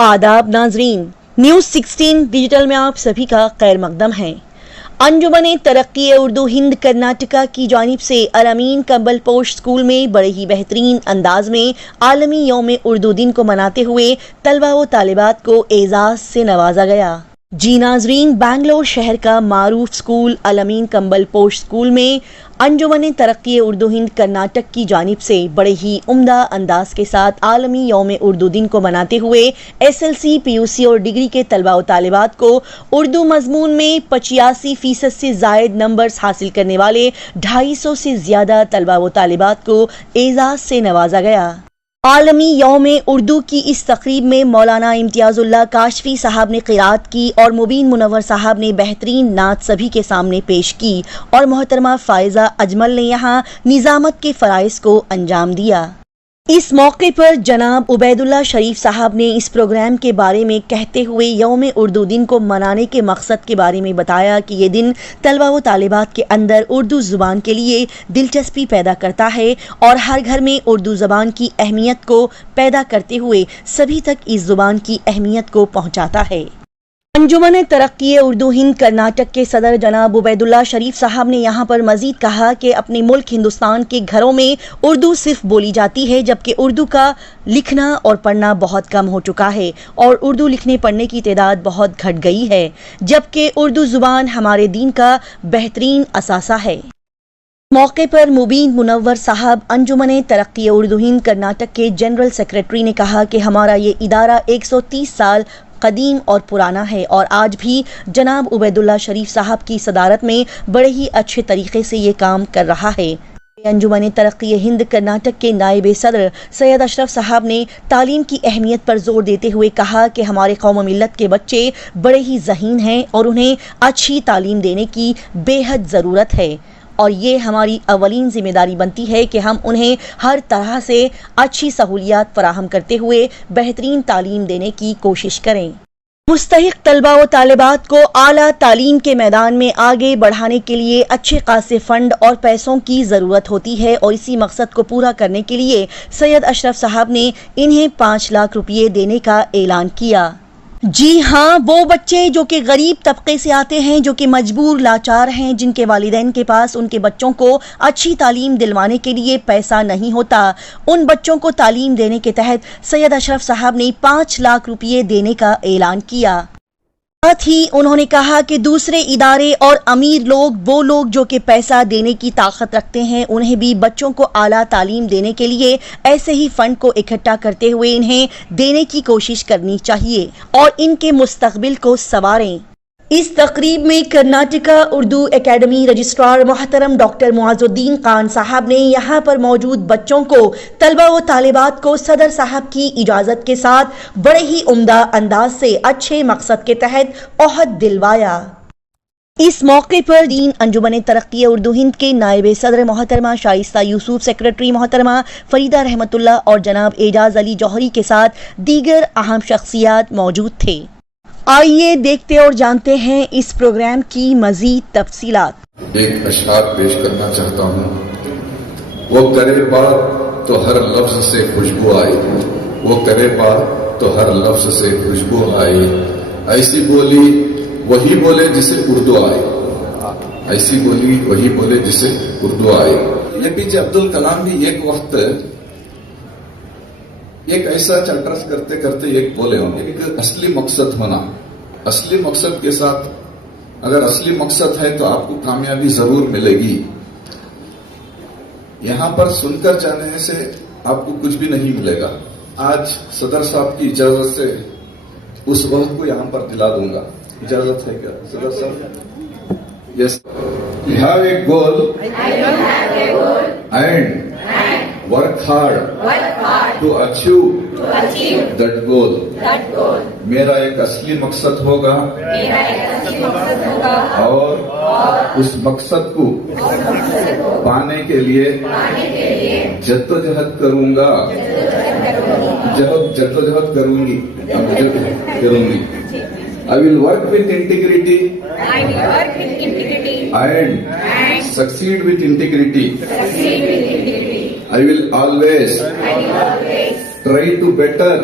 आदाब नाजरीन, news 16 digital में आप सभी का खैर मकदम है। अंजुमन तरक्की उर्दू हिंद कर्नाटका की जानिब से अल-अमीन कंबल पोश स्कूल में बड़े ही बेहतरीन अंदाज में आलमी यौम उर्दू दिन को मनाते हुए तलबा व तालिबात को एजाज से नवाजा गया। जी नाजरीन, बेंगलोर शहर का मारूफ स्कूल अल-अमीन कंबल पोश स्कूल में अंजुमन तरक्की उर्दू हिंद कर्नाटक की जानिब से बड़े ही उम्दा अंदाज के साथ आलमी यौम उर्दू दिन को मनाते हुए SLC, PUC और डिग्री के तलबा व तालिबात को उर्दू मजमून में 85% से जायद नंबर्स हासिल करने वाले 250 से ज्यादा तलबा व तालिबात को एजाज से नवाजा गया। आलमी यौम उर्दू की इस तकरीब में मौलाना इम्तियाजुल्लाह काशफी साहब ने क़िरात की और मुबीन मुनव्वर साहब ने बेहतरीन नात सभी के सामने पेश की और मोहतरमा फायजा अजमल ने यहाँ निज़ामत के फ़राइज़ को अंजाम दिया। इस मौके पर जनाब उबैदुल्लाह शरीफ साहब ने इस प्रोग्राम के बारे में कहते हुए यौम उर्दू दिन को मनाने के मकसद के बारे में बताया कि ये दिन तलबा व तालिबात के अंदर उर्दू ज़ुबान के लिए दिलचस्पी पैदा करता है और हर घर में उर्दू ज़ुबान की अहमियत को पैदा करते हुए सभी तक इस ज़ुबान की अहमियत को पहुँचाता है। अंजुमन तरक्की उर्दू हिंद कर्नाटक के सदर जनाब उबैदुल्लाह शरीफ साहब ने यहाँ पर मजीद कहा कि अपने मुल्क हिंदुस्तान के घरों में उर्दू सिर्फ बोली जाती है, जबकि उर्दू का लिखना और पढ़ना बहुत कम हो चुका है और उर्दू लिखने पढ़ने की तादाद बहुत घट गई है, जबकि उर्दू ज़ुबान हमारे दीन का बेहतरीन असासा है। मौके पर मुबीन मुनव्वर साहब अंजुमन तरक्की उर्दू हिंद कर्नाटक के जनरल सेक्रेटरी ने कहा कि हमारा ये इदारा 130 साल कदीम और पुराना है और आज भी जनाब उबैदुल्लाह शरीफ साहब की सदारत में बड़े ही अच्छे तरीके से ये काम कर रहा है। अंजुमन तरक्की हिंद कर्नाटक के नायब सदर सैयद अशरफ साहब ने तालीम की अहमियत पर जोर देते हुए कहा कि हमारे कौम मिल्लत के बच्चे बड़े ही ज़हीन हैं और उन्हें अच्छी तालीम देने की बेहद ज़रूरत है और ये हमारी अवलीन जिम्मेदारी बनती है कि हम उन्हें हर तरह से अच्छी सहूलियात फराहम करते हुए बेहतरीन तालीम देने की कोशिश करें। मुस्तहिक तलबा व तालिबात को आला तालीम के मैदान में आगे बढ़ाने के लिए अच्छे खासे फंड और पैसों की ज़रूरत होती है और इसी मकसद को पूरा करने के लिए सैयद अशरफ साहब ने इन्हें 5 लाख रुपये देने का ऐलान किया। जी हाँ, वो बच्चे जो कि गरीब तबके से आते हैं, जो कि मजबूर लाचार हैं, जिनके वालिदैन के पास उनके बच्चों को अच्छी तालीम दिलवाने के लिए पैसा नहीं होता, उन बच्चों को तालीम देने के तहत सैयद अशरफ साहब ने 5 लाख रुपये देने का ऐलान किया। साथ ही उन्होंने कहा कि दूसरे इदारे और अमीर लोग, वो लोग जो कि पैसा देने की ताकत रखते हैं, उन्हें भी बच्चों को आला तालीम देने के लिए ऐसे ही फंड को इकट्ठा करते हुए इन्हें देने की कोशिश करनी चाहिए और इनके मुस्तकबिल को संवारें। इस तकरीब में कर्नाटका उर्दू एकेडमी रजिस्ट्रार मोहतरम डॉक्टर मुआजुद्दीन खान साहब ने यहाँ पर मौजूद बच्चों को, तलबा व तालिबात को सदर साहब की इजाज़त के साथ बड़े ही उम्दा अंदाज से अच्छे मकसद के तहत ओहद दिलवाया। इस मौके पर दीन अंजुमन तरक्की उर्दू हिंद के नायब सदर मोहतरमा शाइस्ता यूसुफ, सेक्रेटरी मोहतरमा फरीदा रहमतुल्लाह और जनाब एजाज अली जौहरी के साथ दीगर अहम शख्सियात मौजूद थे। आइए देखते और जानते हैं इस प्रोग्राम की मजीद तफसीलात। एक अशआर पेश करना चाहता हूँ। वो करे बात तो हर लफ्ज से खुशबू आए, वो करे बात तो हर लफ्ज से खुशबू आए, ऐसी बोली वही बोले जिसे उर्दू आए, ऐसी बोली वही बोले जिसे उर्दू आए। APJ अब्दुल कलाम भी एक वक्त एक ऐसा चैप्टर्स करते करते एक बोले होंगे, एक असली मकसद होना, असली मकसद के साथ अगर असली मकसद है तो आपको कामयाबी जरूर मिलेगी। यहां पर सुनकर जाने से आपको कुछ भी नहीं मिलेगा। आज सदर साहब की इजाजत से उस वक्त को यहां पर दिला दूंगा। इजाजत है क्या सदर साहब? Yes. You have a goal and work hard to achieve that goal. मेरा एक असली मकसद होगा और उस मकसद को पाने के लिए जद्दोजहद करूंगा, जद्दोजहद करूंगी। I will work with integrity and succeed with integrity. I will always try to better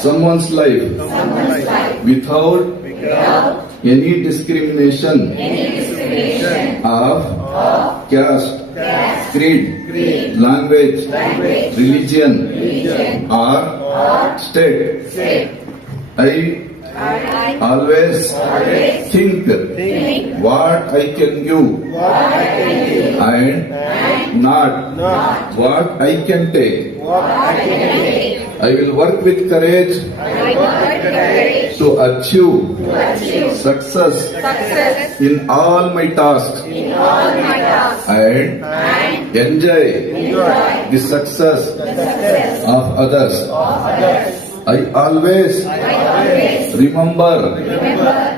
someone's life without any discrimination of caste, creed, language, religion, or state. I always think what I can give and not what I can take. I will work with courage to achieve success in all my tasks and enjoy the success of others. I always remember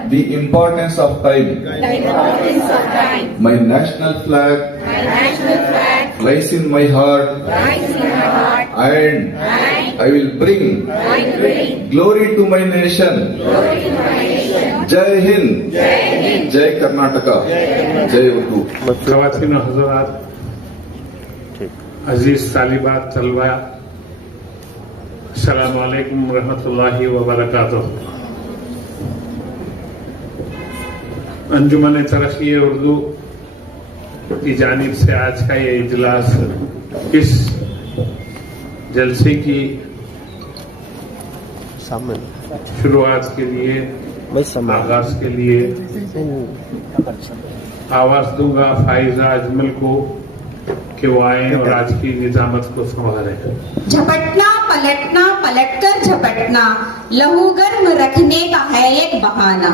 the importance of time. My national flag flies in my heart, and I will bring glory to my nation. Jai Hind, Jai Karnataka, Jai Urdu. ख़वातीन हज़रात, अजीज तालिबात तलबा, अस्सलामु अलैकुम रहमतुल्लाहि व बरकातुहू। अंजुमन तरक्की उर्दू की जानिब से आज का ये इजलास इस जलसे की शुरुआत के लिए, आगाज के लिए आवाज दूंगा फाइजा अजमल को कि वो आए और आज की निजामत को संभालें। झपटना पलटना पलटकर झपटना लहू गर्म रखने का है एक बहाना।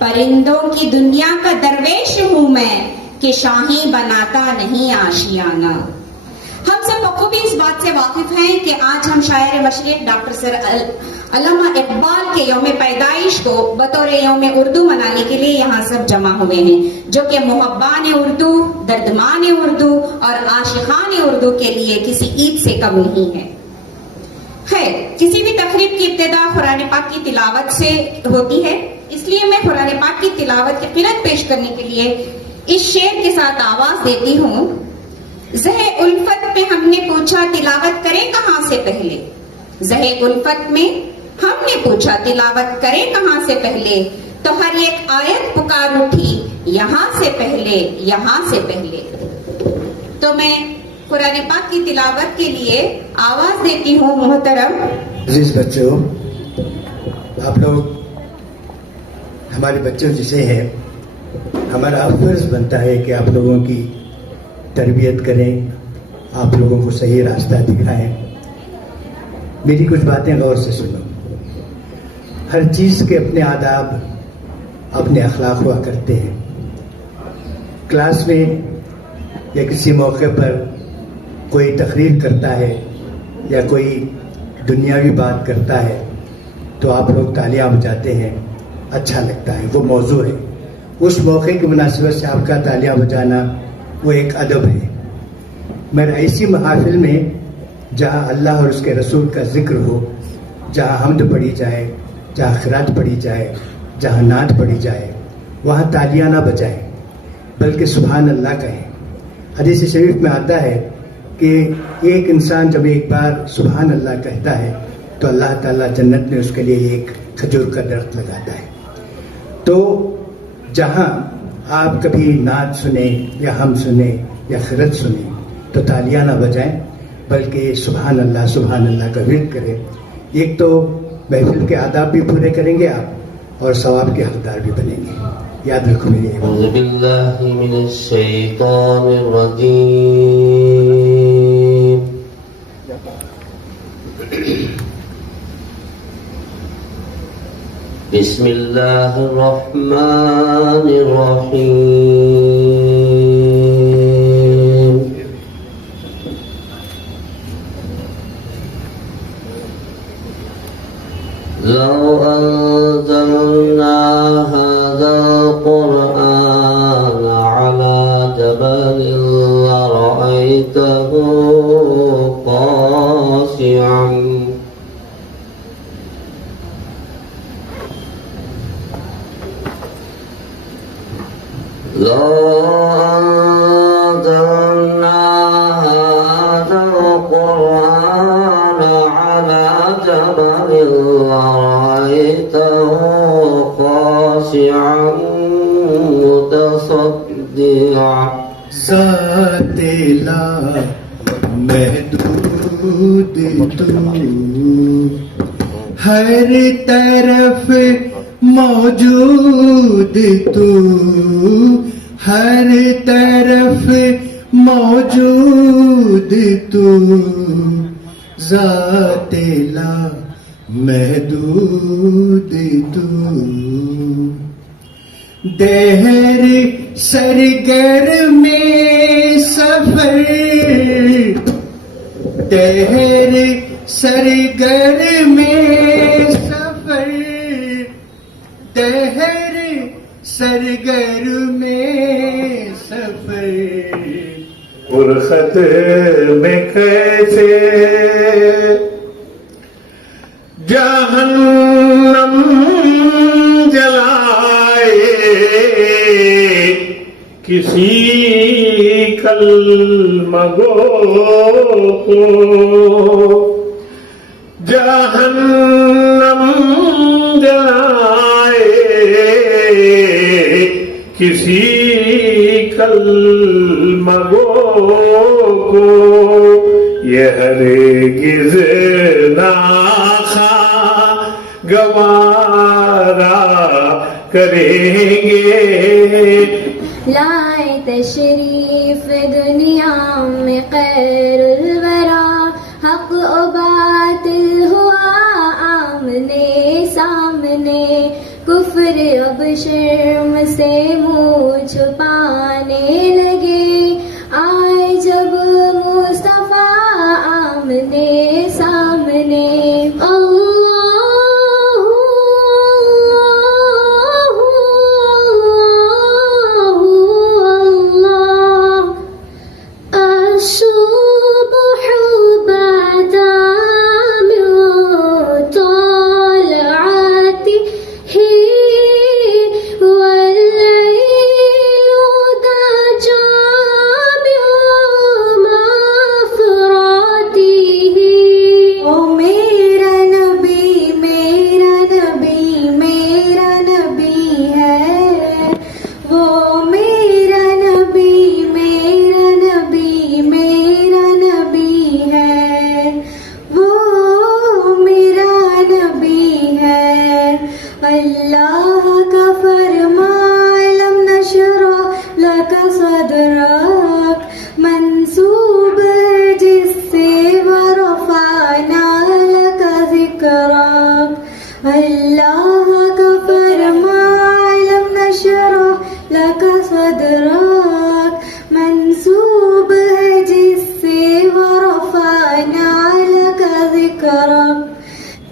परिंदों की दुनिया का दरवेश हूँ मैं कि शाही बनाता नहीं आशियाना। हम सब बखूबी इस बात से वाकिफ हैं कि आज हम शायर मशरिक डॉक्टर सर अल्लामा इकबाल के यौम पैदाइश को बतौर यौम उर्दू मनाने के लिए यहाँ सब जमा हुए हैं, जो कि मुहब्बान उर्दू, दर्दमान उर्दू और आशिकान उर्दू के लिए किसी ईद से कम नहीं है। किसी भी तकरीब की इब्तिदा कुरान पाक की तिलावत से होती है, इसलिए मैं कुरान पाक की तिलावत की क़िरात पेश करने के लिए इस शेर के साथ आवाज देती हूँ। ज़हे उल्फत में हमने पूछा तिलावत करें कहाँ से पहले, ज़हे उल्फत में हमने पूछा तिलावत करें कहाँ से पहले, तो हर एक आयत पुकार उठी यहाँ से पहले, यहाँ से पहले। तो मैं कुरान पाक की तिलावत के लिए आवाज देती हूँ मोहतरम। अजीज बच्चों, आप लोग हमारे बच्चों जैसे हैं, हमारा फर्ज बनता है कि आप लोगों की तरबियत करें, आप लोगों को सही रास्ता दिखाएं। मेरी कुछ बातें गौर से सुनो। हर चीज़ के अपने आदाब, अपने अखलाक हुआ करते हैं। क्लास में या किसी मौके पर कोई तकरीर करता है या कोई दुनियावी बात करता है तो आप लोग तालियां बजाते हैं, अच्छा लगता है, वो मौजू है। उस मौके की मुनासिबत से आपका तालियां बजाना वो एक अदब है। मगर ऐसी महफिल में जहाँ अल्लाह और उसके रसूल का जिक्र हो, जहाँ हम्द पढ़ी जाए, जहाँ क़िरात पढ़ी जाए, जहाँ नात पढ़ी जाए, वहाँ तालियां ना बजाएं, बल्कि सुभान अल्लाह कहें। हदीस शरीफ में आता है कि एक इंसान जब एक बार सुभान अल्लाह कहता है तो अल्लाह ताला जन्नत में उसके लिए एक खजूर का दरख्त लगाता है। तो जहाँ आप कभी नात सुने या हम सुने या क़िरात सुने तो तालियां ना बजाएं, बल्कि सुभान अल्लाह का विर्द करें। एक तो महफिल के आदाब भी पूरे करेंगे आप और सवाब के हकदार भी बनेंगे। याद रखो मेरी बिस्मिल्लाहिर रहमानिर रहीम। लौ अंज़लना हाज़ल क़ुरआन अला जबलिन लरअयतहु ख़ाशिअन لو أنزلنا هذا القرآن متصدع ذات لا محدود تو ہر طرف موجود تو ہر طرف موجود تو ذات لا محدود تو دہر سرگر میں سفر دہر سرگر میں سفر دہر سرگر میں سفر فرخت میں کیسے جہنم جلائے کسی کلمگو کو جہنم جلائے کسی کلمگو کو یہ ہرگز گوارا کریں گے لائے تشریف دنیا میں خیر الورا حق و باطل ہوا آمنے سامنے کفر اب شرم سے منہ چھپانے لگے آئے جب مصطفیٰ آمنے سامنے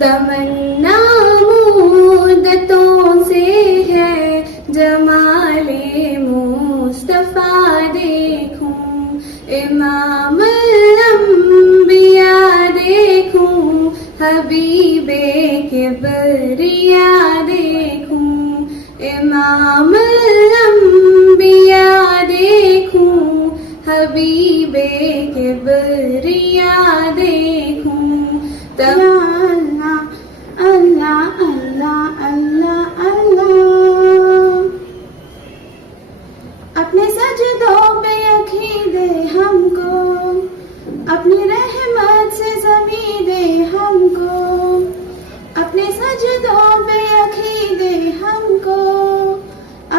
تمنا مدتوں سے ہے جمال مصطفیٰ دیکھوں امام الانبیاء دیکھوں حبیب کبریا دیکھوں امام الانبیاء دیکھوں حبیب کبریا دیکھوں اللہ اللہ اللہ اللہ اپنے سجدوں پہ یقین دے ہم کو اپنی رحمت سے زمین دے ہم کو اپنے سجدوں پہ یقین دے ہم کو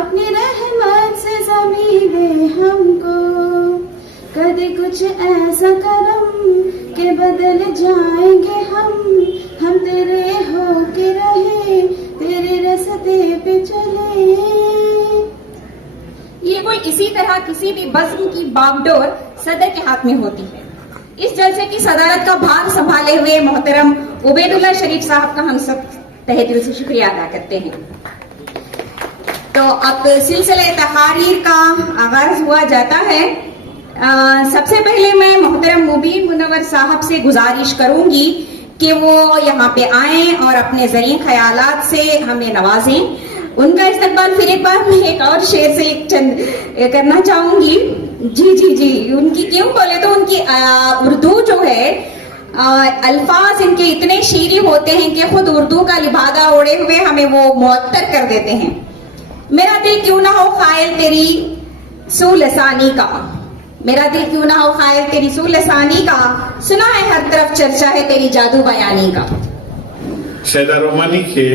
اپنی رحمت سے زمین دے ہم کو کبھی کچھ ایسا کرم کہ بدل جائیں گے ہم تیرے ہو کے رہے تیرے رستے پہ چلے. یہ کوئی اسی طرح کسی بھی بزم کی باگڈور صدر کے ہاتھ میں ہوتی ہے. اس جلسے کی صدارت کا بھار سنبھالے ہوئے محترم عبید اللہ شریف صاحب کا ہم سب تہہ دل سے شکریہ ادا کرتے ہیں. تو اب سلسلہ تحاریر کا آغاز ہوا جاتا ہے. سب سے پہلے میں محترم مبین منور صاحب سے گزارش کروں گی کہ وہ یہاں پہ آئیں اور اپنے زرعی خیالات سے ہمیں نوازیں. ان کا استقبال پھر ایک بار میں ایک اور شعر سے ایک چند کرنا چاہوں گی. جی ان کی کیوں بولے تو ان کی اردو جو ہے الفاظ ان کے اتنے شیریں ہوتے ہیں کہ خود اردو کا لبادہ اوڑے ہوئے ہمیں وہ معطر کر دیتے ہیں. میرا دل کیوں نہ ہو قائل تیری سو لسانی کا، میرا دل کیوں نہ ہو قائل تیری سو لسانی کا، سنا ہے ہر طرف چرچا ہے تیری جادو بیانی کا۔ شیدا رومانی کے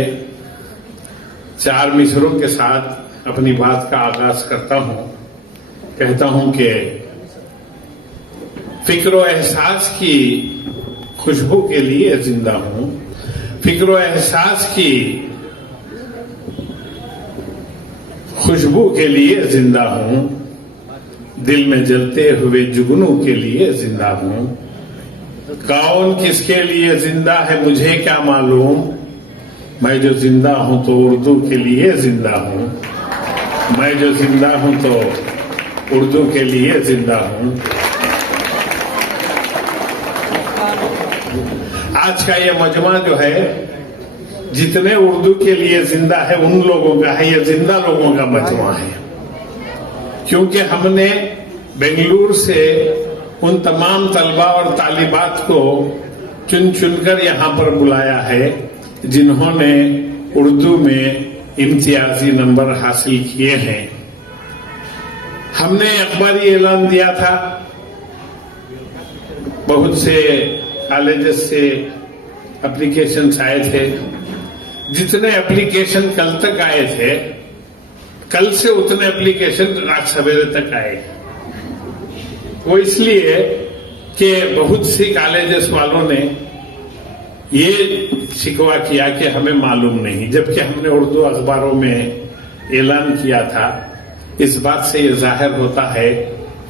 4 مصروں کے ساتھ اپنی بات کا آغاز کرتا ہوں۔ کہتا ہوں کہ فکر و احساس کی خوشبو کے لیے زندہ ہوں، فکر و احساس کی خوشبو کے لیے زندہ ہوں، دل میں جلتے ہوئے جگنوں کے لیے زندہ ہوں۔ کون کس کے لیے زندہ ہے مجھے کیا معلوم، میں جو زندہ ہوں تو اردو کے لیے زندہ ہوں، میں جو زندہ ہوں تو اردو کے لیے زندہ ہوں۔ آج کا یہ مجمع جو ہے جتنے اردو کے لیے زندہ ہے ان لوگوں کا ہے، یہ زندہ لوگوں کا مجمع ہے، کیونکہ ہم نے بنگلور سے ان تمام طلبہ اور طالبات کو چن چن کر یہاں پر بلایا ہے جنہوں نے اردو میں امتیازی نمبر حاصل کیے ہیں۔ ہم نے اخباری اعلان دیا تھا، بہت سے کالجز سے اپلیکیشنز آئے تھے، جتنے اپلیکیشن کل تک آئے تھے کل سے اتنے اپلیکیشن آج سویرے تک آئے۔ وہ اس لیے کہ بہت سی کالجز والوں نے یہ شکوہ کیا کہ ہمیں معلوم نہیں، جبکہ ہم نے اردو اخباروں میں اعلان کیا تھا۔ اس بات سے یہ ظاہر ہوتا ہے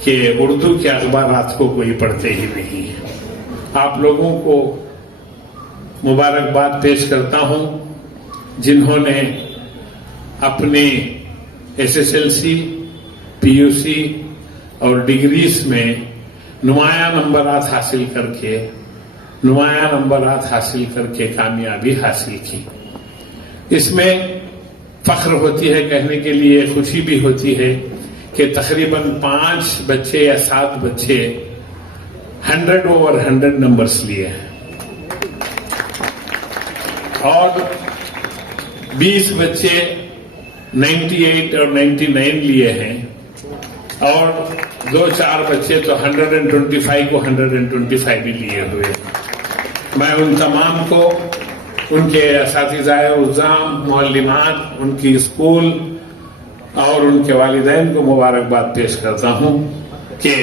کہ اردو کے اخبارات کو کوئی پڑھتے ہی نہیں۔ آپ لوگوں کو مبارکباد پیش کرتا ہوں جنہوں نے اپنی SSLC، PUC اور ڈگریز میں نمایاں نمبرات حاصل کر کے کامیابی حاصل کی۔ اس میں فخر ہوتی ہے، کہنے کے لیے خوشی بھی ہوتی ہے کہ تقریباً 5 بچے یا 7 بچے 100/100 نمبرز لیے ہیں اور 20 بچے 98 اور 99 لیے ہیں اور 2-4 بچے تو 125 کو 125 بھی لیے ہوئے۔ میں ان تمام کو، ان کے اساتذہ اعزام، معلمات، ان کی اسکول اور ان کے والدین کو مبارکباد پیش کرتا ہوں کہ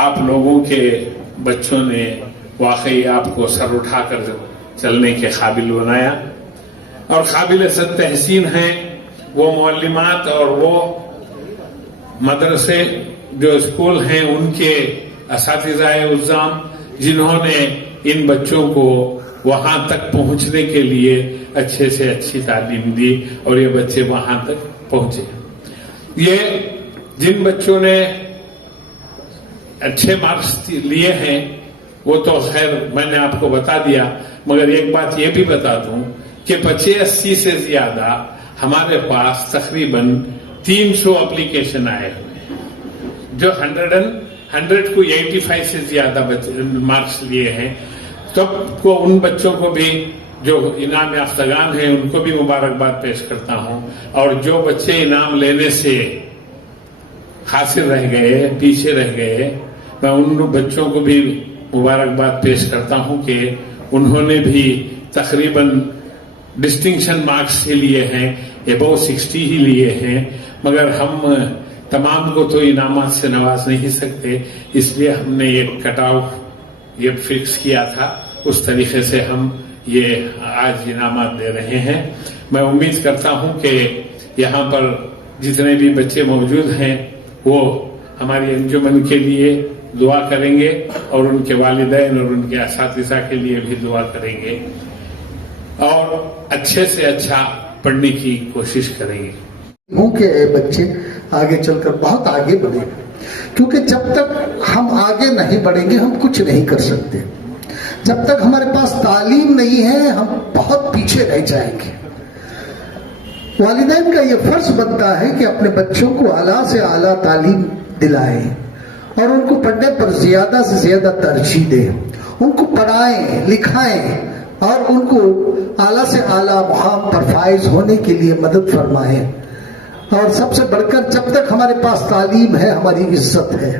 آپ لوگوں کے بچوں نے واقعی آپ کو سر اٹھا کر چلنے کے قابل بنایا، اور قابل صد تحسین ہیں وہ معلمات اور وہ مدرسے جو اسکول ہیں ان کے اساتذہ اعزام جنہوں نے ان بچوں کو وہاں تک پہنچنے کے لیے اچھے سے اچھی تعلیم دی اور یہ بچے وہاں تک پہنچے۔ یہ جن بچوں نے اچھے مارکس لیے ہیں وہ تو خیر میں نے آپ کو بتا دیا، مگر ایک بات یہ بھی بتا دوں کہ 85 سے زیادہ ہمارے پاس تقریباً 300 اپلیکیشن آئے ہوئے جو 100 کو 85 سے زیادہ مارکس لیے ہیں۔ تب کو ان بچوں کو بھی جو انعام یافتگان ہیں ان کو بھی مبارکباد پیش کرتا ہوں، اور جو بچے انعام لینے سے حاصل رہ گئے، پیچھے رہ گئے، میں ان بچوں کو بھی مبارکباد پیش کرتا ہوں کہ انہوں نے بھی تقریباً ڈسٹنکشن مارکس ہی لیے ہیں، ابو 60 ہی لیے ہیں، مگر ہم تمام کو تو انعامات سے نواز نہیں سکتے، اس لیے ہم نے ایک کٹ آف یہ فکس کیا تھا، اس طریقے سے ہم یہ آج انعامات دے رہے ہیں۔ میں امید کرتا ہوں کہ یہاں پر جتنے بھی بچے موجود ہیں وہ ہماری انجمن کے لیے دعا کریں گے اور ان کے والدین اور ان کے اساتذہ کے لیے بھی دعا کریں گے اور اچھے سے اچھا پڑھنے کی کوشش کریں گے۔ ہوں کہ اے بچے آگے چل کر بہت آگے بڑھیں، کیونکہ جب تک ہم آگے نہیں بڑھیں گے ہم کچھ نہیں کر سکتے۔ جب تک ہمارے پاس تعلیم نہیں ہے ہم بہت پیچھے رہ جائیں گے۔ والدین کا یہ فرض بنتا ہے کہ اپنے بچوں کو اعلیٰ سے اعلیٰ تعلیم دلائیں اور ان کو پڑھنے پر زیادہ سے زیادہ ترجیح دیں، ان کو پڑھائیں لکھائیں اور ان کو اعلیٰ سے اعلیٰ مقام پر فائز ہونے کے لیے مدد فرمائیں۔ اور سب سے بڑھ کر جب تک ہمارے پاس تعلیم ہے ہماری عزت ہے.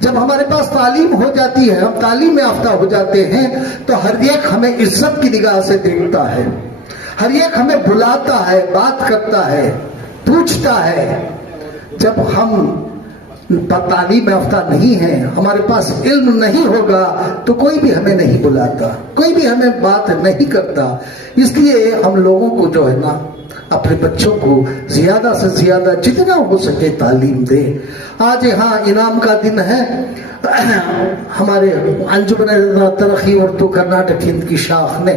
جب ہمارے پاس تعلیم ہو جاتی ہے, ہم تعلیم یافتہ ہو جاتے ہیں, تو ہر ایک ہمیں عزت کی نگاہ سے دیکھتا ہے, ہر ایک ہمیں بلاتا ہے, بات کرتا ہے, پوچھتا ہے. جب ہم تعلیم یافتہ نہیں ہیں, ہمارے پاس علم نہیں ہوگا, تو کوئی بھی ہمیں نہیں بلاتا, کوئی بھی ہمیں بات نہیں کرتا. اس لیے ہم لوگوں کو جو ہے نا اپنے بچوں کو زیادہ سے زیادہ جتنا ہو سکے تعلیم دیں. آج یہاں انعام کا دن ہے. ہمارے انجمن ترقی اردو کرناٹک ہند کی شاخ نے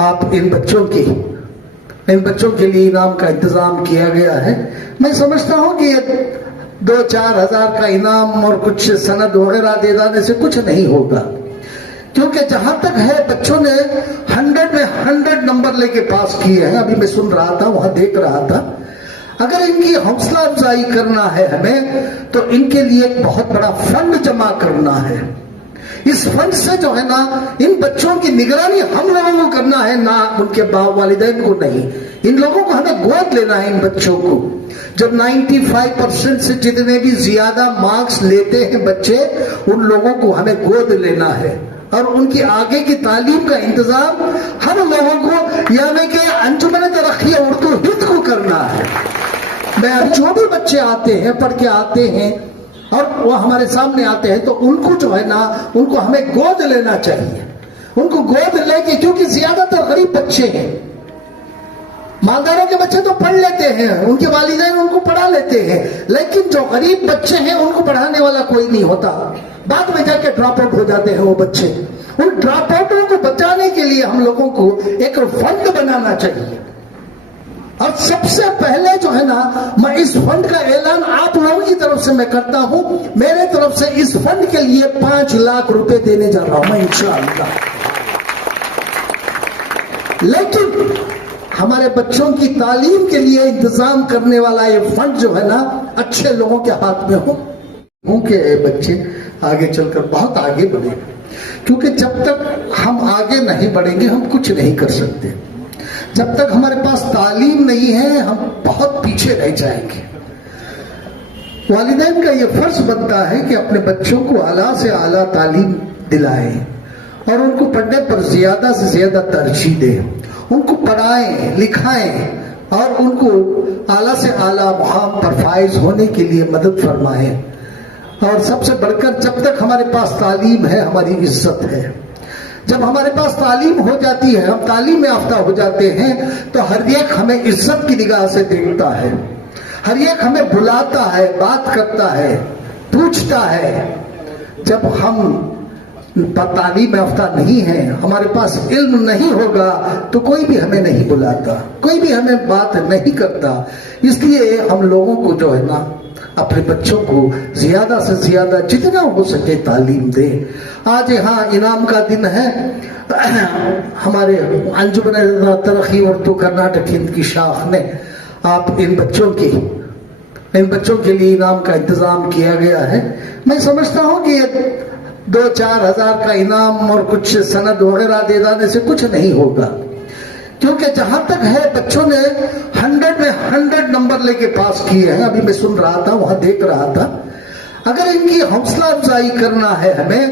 آپ ان بچوں کے لیے انعام کا انتظام کیا گیا ہے. میں سمجھتا ہوں کہ یہ 2-4 ہزار کا انعام اور کچھ سند وغیرہ دے دینے سے کچھ نہیں ہوگا, کیونکہ جہاں تک ہے بچوں نے 100 میں 100 نمبر لے کے پاس کیے ہیں. ابھی میں سن رہا تھا, وہاں دیکھ رہا تھا. اگر ان کی حوصلہ افزائی کرنا ہے ہمیں, تو ان کے لیے ایک بہت بڑا فنڈ جمع کرنا ہے. اس فنڈ سے جو ہے نا ان بچوں کی نگرانی ہم لوگوں کو کرنا ہے, نہ ان کے باپ والدین کو نہیں. ان لوگوں کو ہمیں گود لینا ہے ان بچوں کو. جب 95% سے جتنے بھی زیادہ مارکس لیتے ہیں بچے, ان لوگوں کو ہمیں گود لینا ہے, اور ان کی آگے کی تعلیم کا انتظام ہم لوگوں کو یعنی کہ انجمن ترقی اردو ہند کو کرنا ہے. میں جو بھی بچے آتے ہیں, پڑھ کے آتے ہیں اور وہ ہمارے سامنے آتے ہیں, تو ان کو جو ہے نا ان کو ہمیں گود لینا چاہیے. ان کو گود لے کے, کیونکہ زیادہ تر غریب بچے ہیں. مالداروں کے بچے تو پڑھ لیتے ہیں, ان کے والدین ان کو پڑھا لیتے ہیں, لیکن جو غریب بچے ہیں ان کو پڑھانے والا کوئی نہیں ہوتا. بعد میں جا کے ڈراپ آؤٹ ہو جاتے ہیں وہ بچے. ان ڈراپ آؤٹوں کو بچانے کے لیے ہم لوگوں کو ایک فنڈ بنانا چاہیے. اور سب سے پہلے جو ہے نا, میں اس فنڈ کا اعلان آپ لوگوں کی طرف سے میں کرتا ہوں. میرے طرف سے اس فنڈ کے لیے 5 لاکھ روپے دینے جا رہا ہوں میں انشاءاللہ. لیکن ہمارے بچوں کی تعلیم کے لیے انتظام کرنے والا یہ فنڈ جو ہے نا اچھے لوگوں کے ہاتھ میں ہو کہ بچے آگے چل کر بہت آگے بڑھیں. کیونکہ جب تک ہم آگے نہیں بڑھیں گے ہم کچھ نہیں کر سکتے. جب تک ہمارے پاس تعلیم نہیں ہے ہم بہت پیچھے رہ جائیں گے. والدین کا یہ فرض بنتا ہے کہ اپنے بچوں کو اعلیٰ سے اعلیٰ تعلیم دلائیں, اور ان کو پڑھنے پر زیادہ سے زیادہ ترجیح دیں. ان کو پڑھائیں, لکھائیں, اور ان کو اعلیٰ سے اعلیٰ مقام پر فائز ہونے کے لیے مدد فرمائیں. اور سب سے بڑھ کر جب تک ہمارے پاس تعلیم ہے ہماری عزت ہے. جب ہمارے پاس تعلیم ہو جاتی ہے, ہم تعلیم یافتہ ہو جاتے ہیں, تو ہر ایک ہمیں عزت کی نگاہ سے دیکھتا ہے, ہر ایک ہمیں بلاتا ہے, بات کرتا ہے, پوچھتا ہے. جب ہم تعلیم یافتہ نہیں ہیں, ہمارے پاس علم نہیں ہوگا, تو کوئی بھی ہمیں نہیں بلاتا, کوئی بھی ہمیں بات نہیں کرتا. اس لیے ہم لوگوں کو جو ہے نا اپنے بچوں کو زیادہ سے زیادہ جتنا ہو سکے تعلیم دیں. آج یہاں انعام کا دن ہے. ہمارے انجمن ترقی اردو کرناٹک ہند کی شاخ نے آپ ان بچوں کے لیے انعام کا انتظام کیا گیا ہے. میں سمجھتا ہوں کہ یہ 2-4 ہزار کا انعام اور کچھ سند وغیرہ دے دینے سے کچھ نہیں ہوگا, کیونکہ جہاں تک ہے بچوں نے 100 میں 100 نمبر لے کے پاس کیے ہیں. ابھی میں سن رہا تھا, وہاں دیکھ رہا تھا. اگر ان کی حوصلہ افزائی کرنا ہے ہمیں,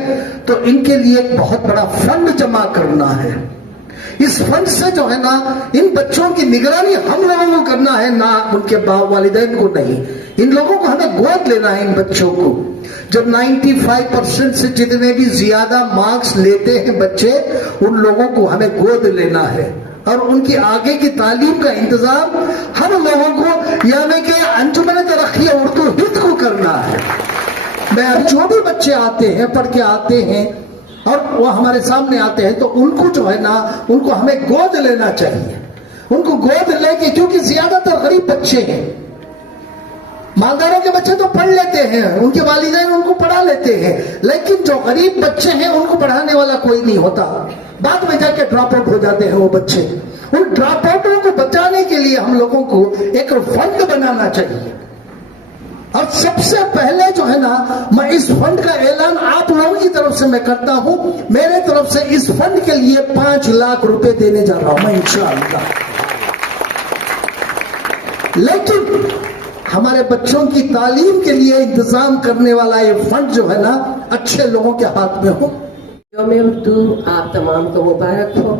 تو ان کے لیے ایک بہت بڑا فنڈ جمع کرنا ہے. اس فنڈ سے جو ہے نا ان بچوں کی نگرانی ہم لوگوں کو کرنا ہے, نہ ان کے باپ والدین کو نہیں. ان لوگوں کو ہمیں گود لینا ہے ان بچوں کو. جب 95% سے جتنے بھی زیادہ مارکس لیتے ہیں بچے, ان لوگوں کو ہمیں گود لینا ہے, اور ان کی آگے کی تعلیم کا انتظام ہم لوگوں کو یعنی کہ انجمن ترقی اردو ہند کو کرنا ہے. میں جو بھی بچے آتے ہیں, پڑھ کے آتے ہیں, اور وہ ہمارے سامنے آتے ہیں, تو ان کو جو ہے نا ان کو ہمیں گود لینا چاہیے. ان کو گود لے کے, کیونکہ زیادہ تر غریب بچے ہیں. مالداروں کے بچے تو پڑھ لیتے ہیں, ان کے والدین ان کو پڑھا لیتے ہیں, لیکن جو غریب بچے ہیں ان کو پڑھانے والا کوئی نہیں ہوتا. بعد میں جا کے ڈراپ آؤٹ ہو جاتے ہیں وہ بچے. ان ڈراپ آؤٹوں کو بچانے کے لیے ہم لوگوں کو ایک فنڈ بنانا چاہیے. اور سب سے پہلے جو ہے نا, میں اس فنڈ کا اعلان آپ لوگوں کی طرف سے میں کرتا ہوں. میرے طرف سے اس فنڈ کے لیے 5 لاکھ روپے دینے جا رہا ہوں میں انشاءاللہ. لیکن हमारे बच्चों की तालीम के लिए इंतजाम करने वाला ये फंड जो है ना अच्छे लोगों के हाथ में हो। यौम उर्दू आप तमाम को मुबारक हो।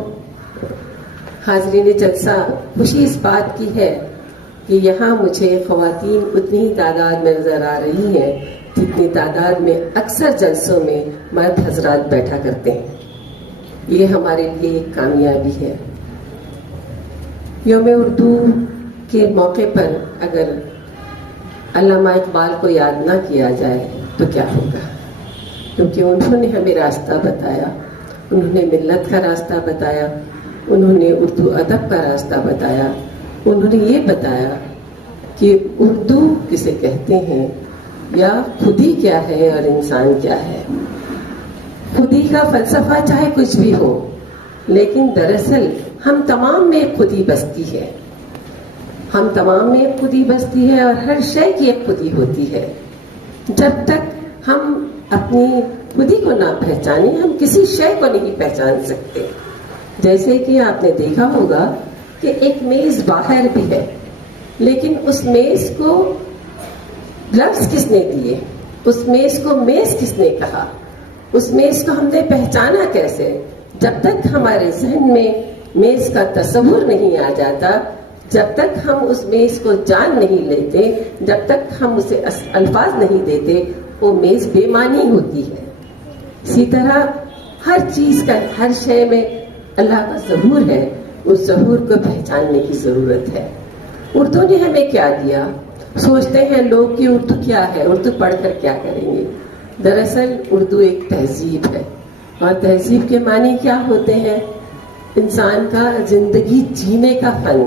हाज़रीन जलसा, खुशी इस बात की है कि यहाँ मुझे ख़वातीन उतनी ही तादाद में नज़र आ रही हैं जितनी तादाद में अक्सर जलसों में मर्द हजरात बैठा करते हैं। ये हमारे लिए एक कामयाबी है। यौम उर्दू के मौके पर अगर अल्लामा इकबाल को याद ना किया जाए तो क्या होगा, क्योंकि उन्होंने हमें रास्ता बताया, उन्होंने मिल्लत का रास्ता बताया, उन्होंने उर्दू अदब का रास्ता बताया, उन्होंने ये बताया कि उर्दू किसे कहते हैं या खुदी क्या है और इंसान क्या है। खुदी का फलसफा चाहे कुछ भी हो, लेकिन दरअसल हम तमाम में एक खुदी बसती है, हम तमाम में एक खुदी बसती है और हर शय की एक खुदी होती है। जब तक हम अपनी खुदी को ना पहचाने हम किसी शय को नहीं पहचान सकते। जैसे कि आपने देखा होगा कि एक मेज बाहर भी है, लेकिन उस मेज को लफ्ज किसने दिए, उस मेज को मेज किसने कहा, उस मेज को हमने पहचाना कैसे। जब तक हमारे जहन में मेज का तस्वुर नहीं आ जाता, जब तक हम उस मेज को जान नहीं लेते, जब तक हम उसे अल्फाज नहीं देते, वो मेज बेमानी होती है। इसी तरह हर चीज का, हर शय में अल्लाह का ज़हूर है, उस ज़हूर को पहचानने की जरूरत है। उर्दू ने हमें क्या दिया? सोचते हैं लोग कि उर्दू क्या है, उर्दू पढ़कर क्या करेंगे। दरअसल उर्दू एक तहजीब है, और तहजीब के मानी क्या होते हैं? इंसान का जिंदगी जीने का फन,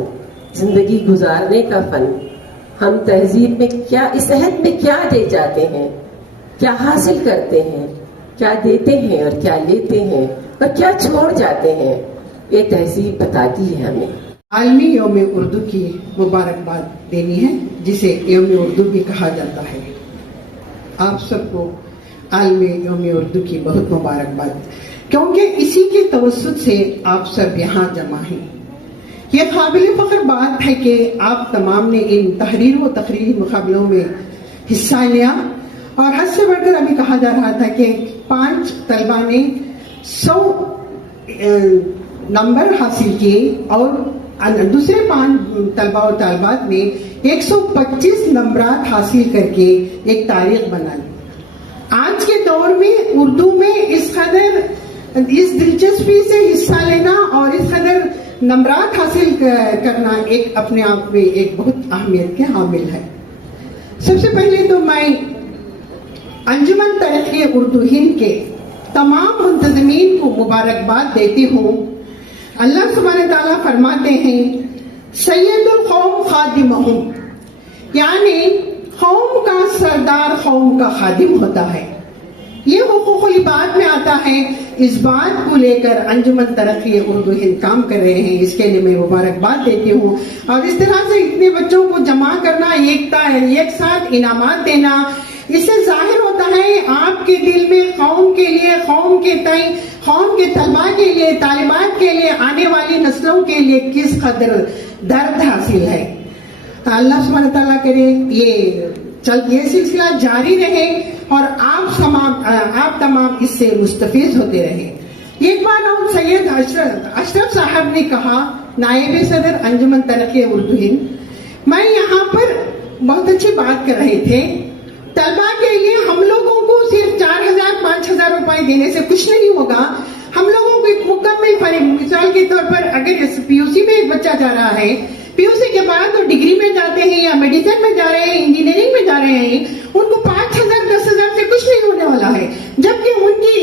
जिंदगी गुजारने का फन। हम तहजीब में क्या, इस अहद में क्या दे जाते हैं, क्या हासिल करते हैं, क्या देते हैं और क्या लेते हैं और क्या छोड़ जाते हैं, ये तहजीब बताती है हमें। आलमी यौम उर्दू की मुबारकबाद देनी है, जिसे यौम उर्दू भी कहा जाता है। आप सबको आलमी यौम उर्दू की बहुत मुबारकबाद, क्योंकि इसी के तवस्सुत से आप सब यहाँ जमा हैं। ये काबिल फख्र बात है कि आप तमाम ने इन तहरीर व तकरीरी मुकाबलों में हिस्सा लिया, और हद से बढ़कर अभी कहा जा रहा था कि 5 तलबा ने 100 नंबर हासिल किए और दूसरे 5 तलबा और तालिबात ने 125 नंबरात हासिल करके एक तारीख बनाई। आज के दौर में उर्दू में इस दिलचस्पी से हिस्सा लेना और इस कदर नंबरात हासिल करना एक अपने आप में एक बहुत अहमियत के हामिल है। सबसे पहले तो मैं अंजुमन तरक्की उर्दू हिंद के तमाम मुंतज़मीन को मुबारकबाद देती हूँ। अल्लाह सुब्हानहू तआला फरमाते हैं, सैयदुल कौम खादिमहुम, यानी कौम का सरदार कौम का खादिम होता है। ये हुकूकुल इबाद में आता है। इस बात को लेकर अंजुमन तरक्की उर्दू हिंद काम कर रहे हैं, इसके लिए मैं मुबारकबाद देती हूँ। और इस तरह से इतने बच्चों को जमा करना, एक साथ इनामात देना, इससे जाहिर होता है आपके दिल में कौम के लिए, कौम के तय, कौम के तलबा के लिए, तालिबात के लिए, आने वाली नस्लों के लिए किस कदर दर्द हासिल है। अल्लाह सुब्हानहू तआला करे ये सिलसिला जारी रहे और आप तमाम इससे मुस्तफीज होते रहे। एक बार हम सैयद अशरफ साहब ने कहा, नायब सदर अंजुमन तरक्की उर्दू हिंद, मैं यहाँ पर बहुत अच्छी बात कर रहे थे। तलबा के लिए हम लोगों को सिर्फ 4,000-5,000 रुपए देने से कुछ नहीं होगा। हम लोगों को एक मुकम्मल, मिसाल के तौर पर अगर पीयूसी में एक बच्चा जा रहा है, पीयूसी के बाद वो डिग्री में जाते हैं या मेडिसिन में जा रहे हैं, इंजीनियरिंग में जा रहे हैं, उनको 5,000-10,000 से कुछ नहीं होने वाला है। जबकि उनकी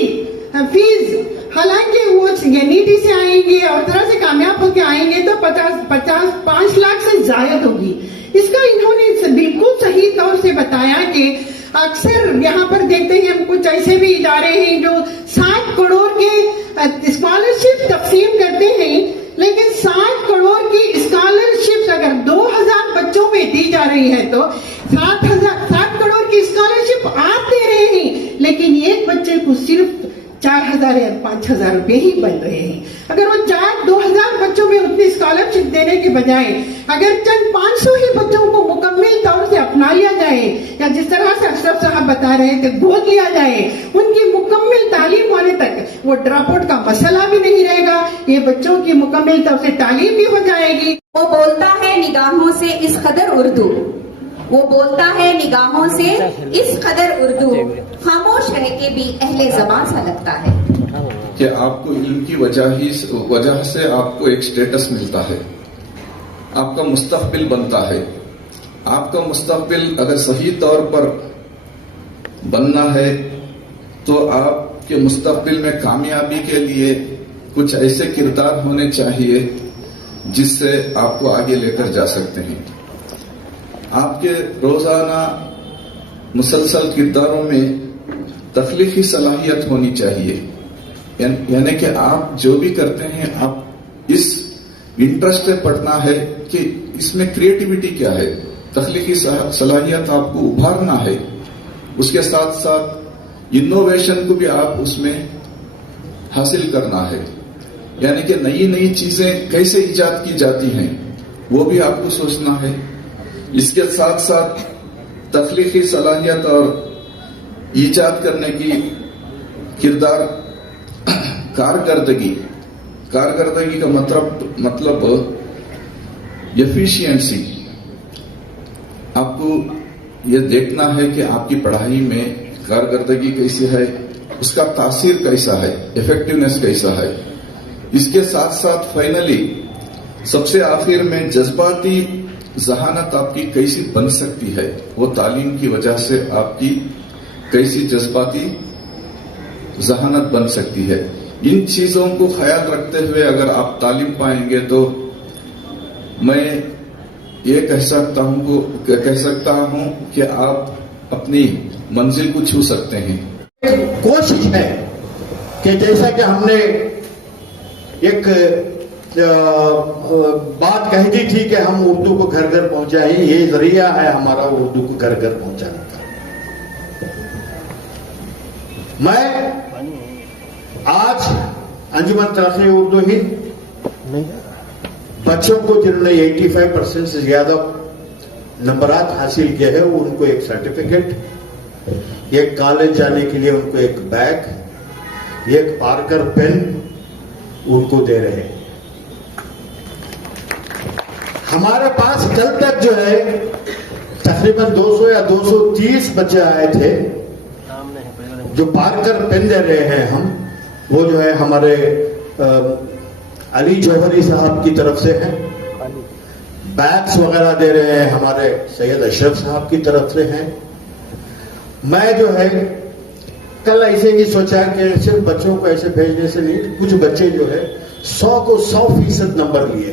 फीस, हालांकि वो नीति से आएंगे और तरह से कामयाब होकर आएंगे तो 5 लाख से ज्यादा होगी। इसका इन्होंने बिल्कुल सही तौर से बताया कि अक्सर यहाँ पर देखते हैं हम कुछ ऐसे भी इदारे हैं जो 7 करोड़ के स्कॉलरशिप तकसीम करते हैं, लेकिन 7 करोड़ की स्कॉलरशिप अगर 2,000 बच्चों में दी जा रही है तो 7 करोड़ की स्कॉलरशिप आप दे रहे हैं, लेकिन एक बच्चे को सिर्फ 4,000 या 5,000 रुपए ही बन रहे हैं। अगर वो 2,000 बच्चों में उतनी स्कॉलरशिप देने के बजाय अगर चंद 500 ही बच्चों को मुकम्मल तौर से अपना लिया जाए, या जिस तरह से अशरफ साहब बता रहे थे गोद लिया जाए, उनकी मुकम्मल तालीम होने तक वो ड्रॉप आउट का मसला भी नहीं रहेगा, ये बच्चों की मुकम्मल तौर से तालीम भी हो जाएगी। वो बोलता है निगाहों से इस कदर उर्दू, वो बोलता है निगाहों से इस कदर उर्दू, खामोश रह के भी अहले ज़बान सा लगता है कि आपको इनकी वजह से आपको एक स्टेटस मिलता है, आपका मुस्तकबिल बनता है। आपका मुस्तकबिल अगर सही तौर पर बनना है तो आपके मुस्तकबिल में कामयाबी के लिए कुछ ऐसे किरदार होने चाहिए जिससे आपको आगे लेकर जा सकते हैं। आपके रोजाना मुसलसल किरदारों में तख्लीकी सलाहियत होनी चाहिए, यानी कि आप जो भी करते हैं आप इस इंटरेस्ट से पढ़ना है कि इसमें क्रिएटिविटी क्या है, तख्लीकी सलाहियत आपको उभारना है, उसके साथ साथ इनोवेशन को भी आप उसमें हासिल करना है, यानी कि नई नई चीजें कैसे इजाद की जाती हैं वो भी आपको सोचना है। इसके साथ साथ तख्लीकी सलाहियत और इजाद करने की किरदार कारकर्दगी का मतलब एफिशिएंसी। आपको यह देखना है कि आपकी पढ़ाई में कारकर्दगी कैसी है, उसका तासीर कैसा है, इफेक्टिवनेस कैसा है। इसके साथ साथ फाइनली सबसे आखिर में जज्बाती जहानत आपकी कैसी बन सकती है, वो तालीम की वजह से आपकी कैसी जज्बाती जहानत बन सकती है। इन चीजों को ख्याल रखते हुए अगर आप तालीम पाएंगे तो मैं ये कह सकता हूं कि आप अपनी मंजिल को छू सकते हैं। कोशिश है कि जैसा कि हमने एक बात कही थी कि हम उर्दू को घर घर पहुंचाएं, ये जरिया है हमारा उर्दू को घर घर पहुंचाने का। मैं आज अंजुमन तरक्की उर्दू हिंद बच्चों को जिन्होंने 85% से ज्यादा नंबरात हासिल किए हैं उनको एक सर्टिफिकेट, एक कॉलेज जाने के लिए उनको एक बैग, एक पार्कर पेन उनको दे रहे हैं। हमारे पास कल तक जो है तकरीबन 200 या 230 बच्चे आए थे जो पार्कर पेन दे रहे हैं हम, वो जो है हमारे अली जौहरी साहब की तरफ से है। बैग्स वगैरह दे रहे हैं हमारे सैयद अशरफ साहब की तरफ से हैं। मैं जो है कल ऐसे ही सोचा कि सिर्फ बच्चों को ऐसे भेजने से नहीं, कुछ बच्चे जो है 100 को 100% नंबर लिए।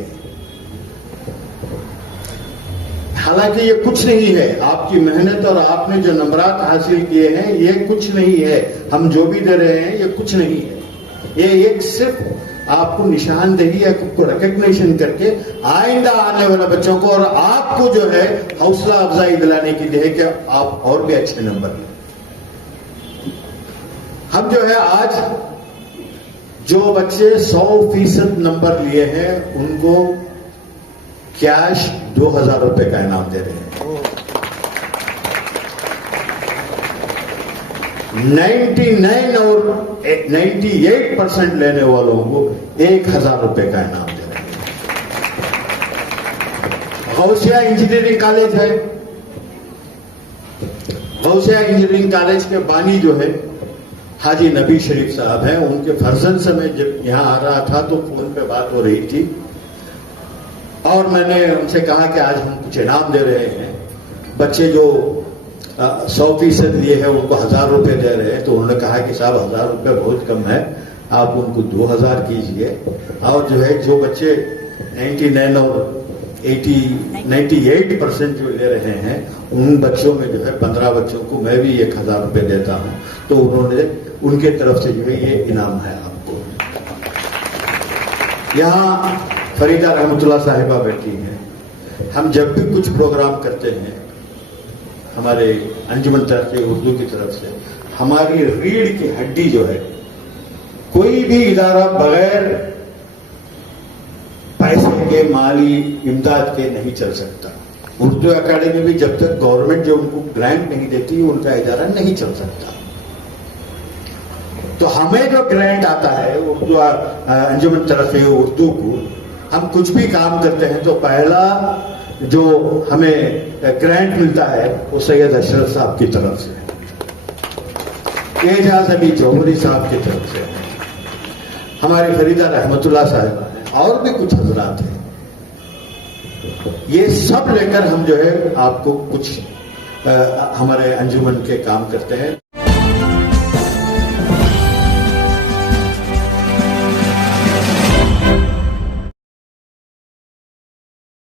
हालांकि ये कुछ नहीं है, आपकी मेहनत और आपने जो नंबरात हासिल किए हैं ये कुछ नहीं है, हम जो भी दे रहे हैं ये कुछ नहीं है। ये एक सिर्फ आपको निशानदेही या आपको रिकग्निशन करके आइंदा आने वाले बच्चों को और आपको जो है हौसला अफजाई दिलाने के लिए कि आप और भी अच्छे नंबर लें। हम जो है आज जो बच्चे 100% नंबर लिए हैं उनको कैश 2000 रुपए का इनाम दे रहे हैं। 99 और 98% लेने वालों को 1000 रुपए का इनाम दे रहे हैं। गौसिया इंजीनियरिंग कॉलेज है, गौसिया इंजीनियरिंग कॉलेज के बानी जो है हाजी नबी शरीफ साहब हैं। उनके फर्जन से मैं जब यहां आ रहा था तो फोन पे बात हो रही थी और मैंने उनसे कहा कि आज हम कुछ इनाम दे रहे हैं। बच्चे जो 100% लिए हैं उनको 1000 रुपए दे रहे हैं। तो उन्होंने कहा कि साहब 1000 रुपए बहुत कम है, आप उनको 2000 कीजिए। और जो है जो बच्चे 99 और 98% जो ले रहे हैं उन बच्चों में जो है 15 बच्चों को मैं भी 1000 रुपए देता हूं। तो उन्होंने उनके तरफ से जो है ये इनाम है आपको। यहाँ फरीदा रहमतुल्लाह साहिबा बैठी हैं। हम जब भी कुछ प्रोग्राम करते हैं हमारे अंजुमन तरक्की उर्दू की तरफ से, हमारी रीढ़ की हड्डी जो है, कोई भी इदारा बगैर पैसे के माली इमदाद के नहीं चल सकता। उर्दू अकेडमी भी जब तक गवर्नमेंट जो उनको ग्रांट नहीं देती उनका इदारा नहीं चल सकता। तो हमें जो ग्रांट आता है उर्दू अंजुमन तरक्की उर्दू को, हम कुछ भी काम करते हैं तो पहला जो हमें ग्रांट मिलता है वो सैयद अशरफ साहब की तरफ से, एजाज अली जौहरी साहब की तरफ से, हमारी फरीदा रहमतुल्लाह साहिबा हैं, और भी कुछ हजरात हैं। ये सब लेकर हम जो है आपको कुछ हमारे अंजुमन के काम करते हैं।